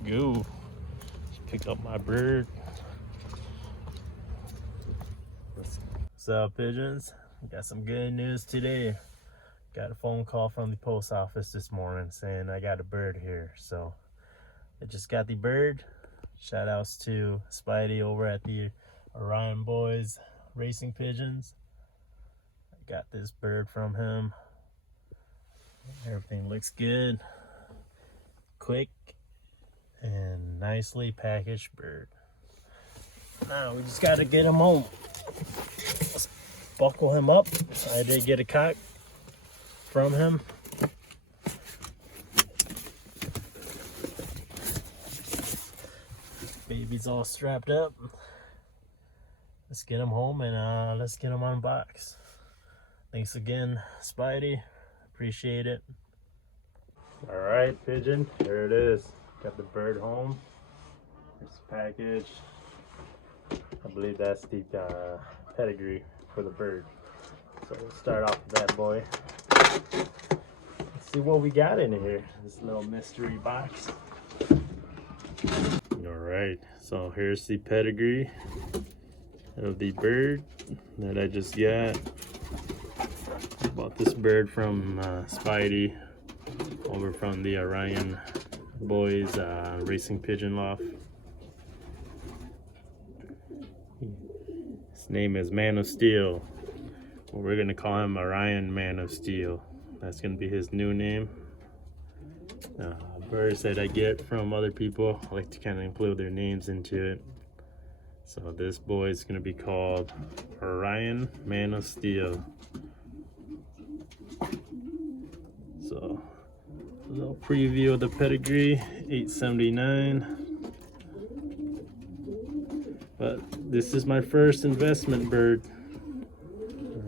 Let's go. Pick up my bird. What's up, pigeons? Got some good news today. Got a phone call from the post office this morning saying I got a bird here. So I just got the bird. Shout outs to Spidey over at the Arana Boys Racing Pigeons. I got this bird from him. Everything looks good. Quick and nicely packaged bird. Now we just gotta get him home. Let's buckle him up. I did get a cock from him. Baby's all strapped up. Let's get him home and let's get him unboxed. Thanks again, Spidey. Appreciate it. All right, Pigeon, there it is. Got the bird home. Here's the package. I believe that's the pedigree for the bird. So we'll start off with that boy. Let's see what we got in here. This little mystery box. All right, so here's the pedigree of the bird that I just got. Bought this bird from Spidey over from the Arana Boys Racing Pigeon Loft. His name is Man of Steel. Well, we're gonna call him Arana Man of Steel. That's gonna be his new name. Birds that I get from other people, I like to kind of include their names into it. So this boy is gonna be called Arana Man of Steel. So a little preview of the pedigree, 879. But this is my first investment bird.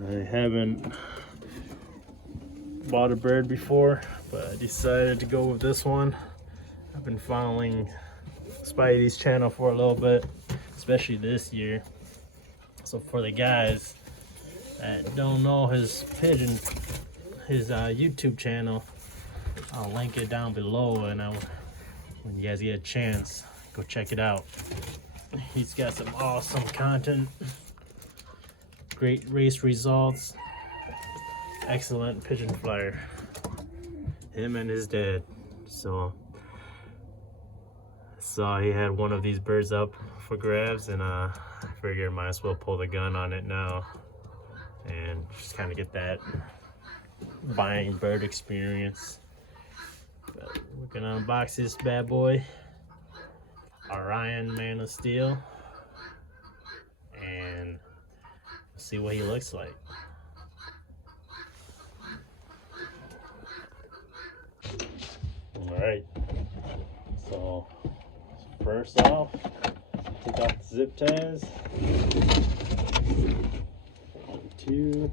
I haven't bought a bird before, but I decided to go with this one. I've been following Spidey's channel for a little bit, especially this year. So for the guys that don't know his YouTube channel, I'll link it down below, and when you guys get a chance, go check it out. He's got some awesome content, great race results, excellent pigeon flyer, him and his dad. So I saw he had one of these birds up for grabs, and I figured I might as well pull the gun on it now and just kind of get that buying bird experience. But we're gonna unbox this bad boy, Arana Man of Steel, and see what he looks like. All right, so first off, take off the zip ties. 1, 2.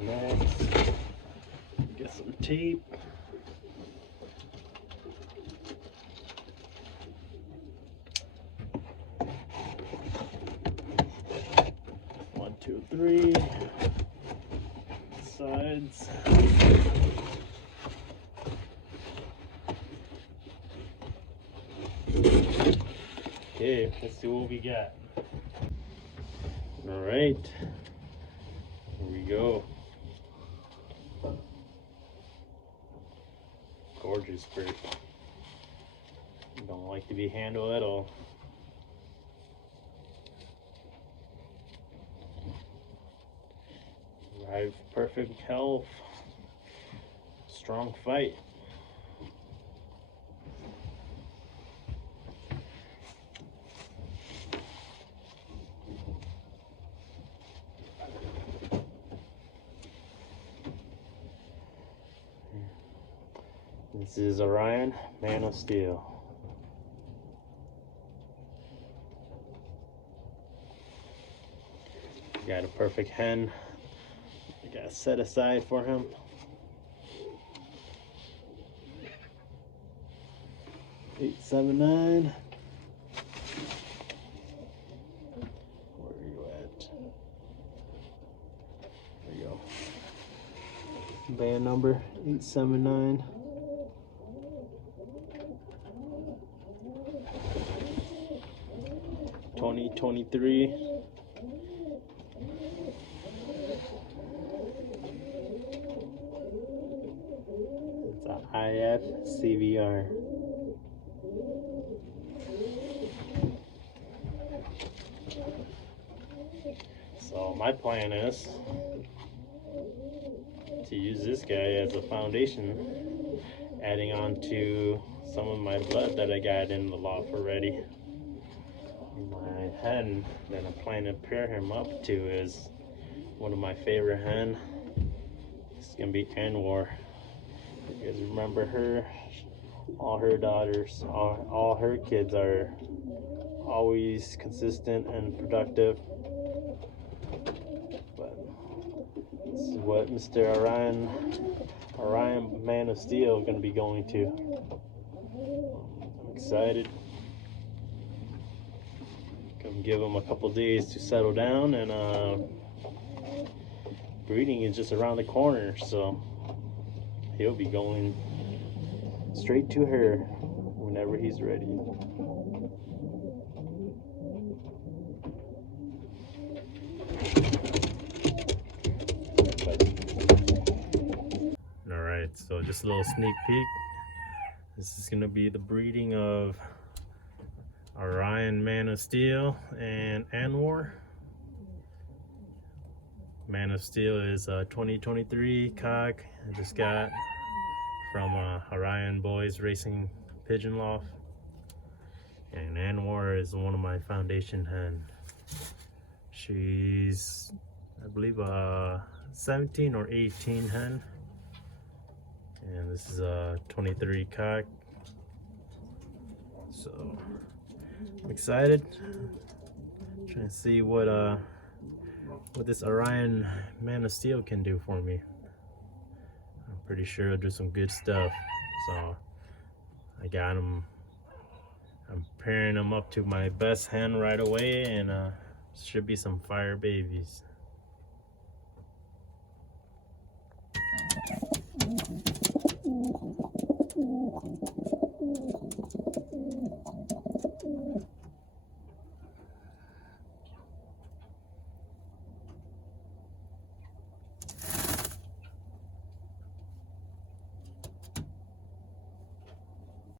Next, get some tape. One, two, three. Sides. Okay, let's see what we got. All right, here we go. Gorgeous bird. Don't like to be handled at all. Arrived perfect health. Strong fight. This is Arana Man of Steel. Got a perfect hen. I got set aside for him. $879. band number 879. $20.23. It's a IF CVR. So my plan is to use this guy as a foundation, adding on to some of my blood that I got in the loft already. My hen that I'm planning to pair him up to is one of my favorite hen. It's gonna be Anwar. You guys remember her? All her daughters, all her kids are always consistent and productive. But this is what Mr. Arana Man of Steel is going to be going to. I'm excited. Come give him a couple days to settle down, and breeding is just around the corner, so he'll be going straight to her whenever he's ready. Alright, so just a little sneak peek. This is going to be the breeding of Arana Man of Steel and Anwar. Man of Steel is a 2023 cock I just got from Arana Boys Racing Pigeon Loft. And Anwar is one of my foundation hen. She's, I believe, a 17 or 18 hen. And this is a 23 cock. So I'm excited. Trying to see what this Arana Man of Steel can do for me. I'm pretty sure it'll do some good stuff. So I got him. I'm pairing him up to my best hen right away, and should be some fire babies.